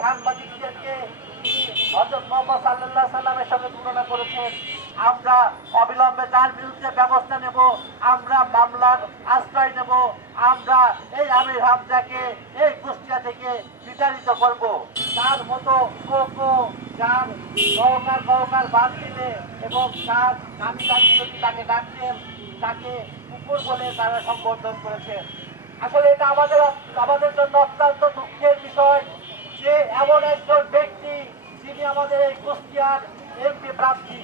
সাংবাদিকদেরকে হযরত মুহাম্মদ সাল্লাল্লাহু আলাইহি সাল্লামের সঙ্গে তুলনা করেছেন। আমরা অবিলম্বে তার বিরুদ্ধে ব্যবস্থা নেব, আমরা মামলার আশ্রয় নেব, আমরা এই আমির হামজাকে এই কুষ্টিয়া থেকে বিতাড়িত করব। তার মতো কোকো যার গহকার বাদ দিলে এবং তার নামি দাবি যদি তাকে ডাকতেন, তাকে কুকুর বলে তারা সম্বোধন করেছেন। আসলে এটা আমাদের জন্য অত্যন্ত দুঃখের বিষয় যে এমন একজন ব্যক্তি যিনি আমাদের এই কুষ্টিয়ার এমপি প্রার্থী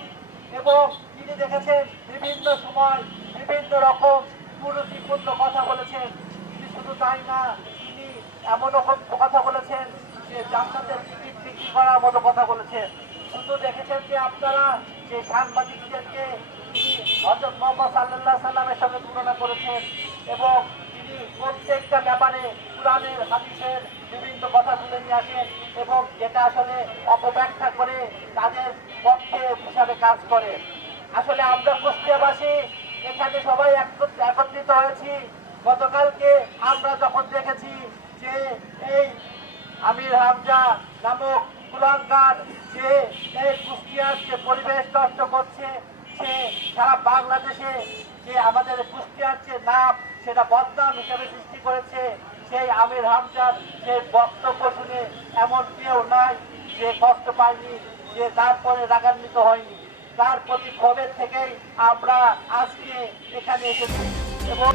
এবং তিনি দেখেছেন বিভিন্ন সময় বিভিন্ন রকম কুরুচিপূর্ণ কথা বলেছেন। তিনি শুধু তাই না, তিনি এমন রকম কথা বলেছেন যে জান্নাতের টিকিট বিক্রি করার মতো কথা বলেছেন। শুধু দেখেছেন যে আপনারা যে সাংবাদিকদেরকে তিনি হযরত মুহাম্মদ সাল্লাল্লাহু আলাইহি সাল্লামের সঙ্গে তুলনা করেছেন এবং তিনি প্রত্যেকটা ব্যাপারে কুরআনের হাদিসের বিভিন্ন কথা তুলে নিয়ে আসেন এবং যেটা আসলে অপব্যাখ্যা করে তাদের পক্ষে হিসাবে কাজ করে। আসলে আমরা কুষ্টিয়াবাসী এখানে সবাই একত্রিত হয়েছি। গতকালকে আমরা যখন দেখেছি যে এই আমির হামজা নামক কুলাঙ্গার যে এই কুষ্টিয়ার যে পরিবেশ নষ্ট করছে, সে সারা বাংলাদেশে যে আমাদের কুষ্টিয়ার যে নাম সেটা বদনাম হিসেবে সৃষ্টি করেছে, সেই আমির হামজার সেই বক্তব্য শুনে এমন কেউ নাই যে কষ্ট পায়নি, যে তারপরে রাগান্বিত হয়নি। তার প্রতি ক্ষোভের থেকেই আমরা আজকে এখানে এসেছি এবং